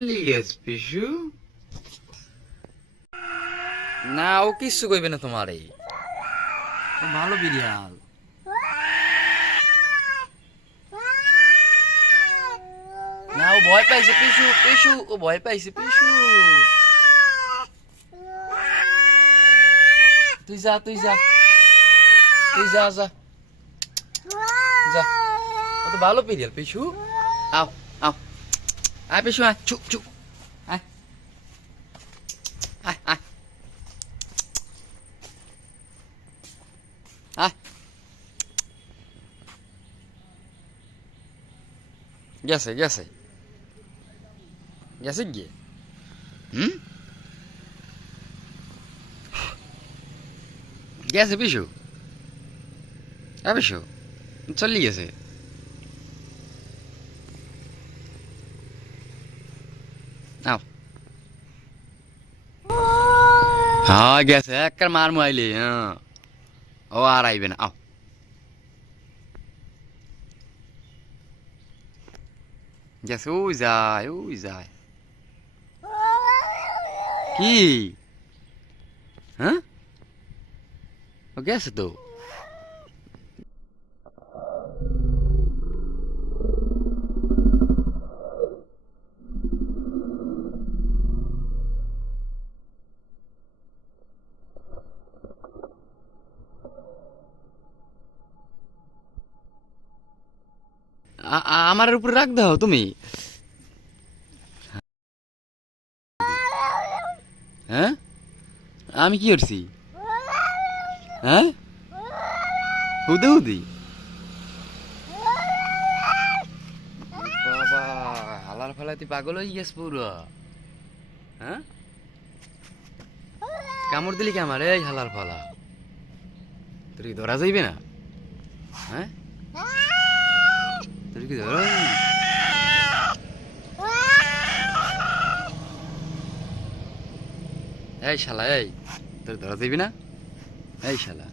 Yes, পিশু। না ও কিচ্ছু কইবে না তোমারে। ও ভালো বিড়াল। না ও ভয় পাইছে পিশু পিশু ও ভয় পাইছে পিশু। তুই যা তুই যা তুই যা যা যা। ও তো ভালো বিড়াল পিশু। আও আও আয় পিশু আয় চুপ চুপ আয় আয় আয় আয়। গেছে গেছে গেছে গিয়ে হুম গেছে পিশু। পিশু চলি গেছে। আও হ্যাঁ গেছে একবার মার মাইলি হ্যাঁ ও আর আইবে না। আও গেছে ওই যায় ওই যায়। কি হ্যাঁ ও গেছে তো। আমার উপরে রাখ দাও তুমি। হ্যাঁ আমি কি করছি হ্যাঁ হুদে হুদি। বাবা হালার ফালাতে পাগল হয়ে গেছ পুরো। হ্যাঁ কামড় দিলি কে আমার এই হালার ফালা তোর কি ধরা যাইবে না। হ্যাঁ তোর কি ধরা যাইবে না? এই শালা এই তোর ধরা যাইবে না এই শালা।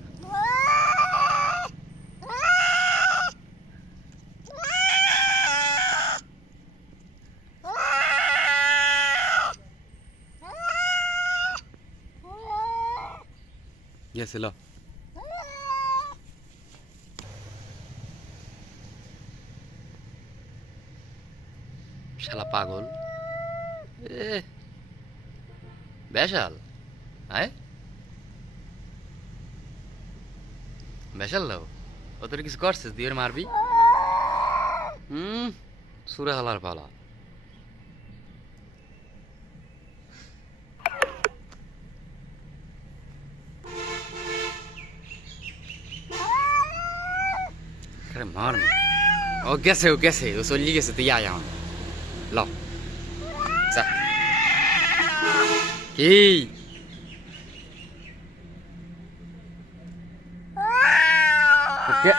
গেছিল শালা পাগল এ বেশাল আয় বেশাল দাও ও তোর কিছু করছিস দিয়ে মারবি। সুরে হালার পালা। মার ও গেছে ও চলি গেছে তুই আয় আমার ল যা। কি ওকে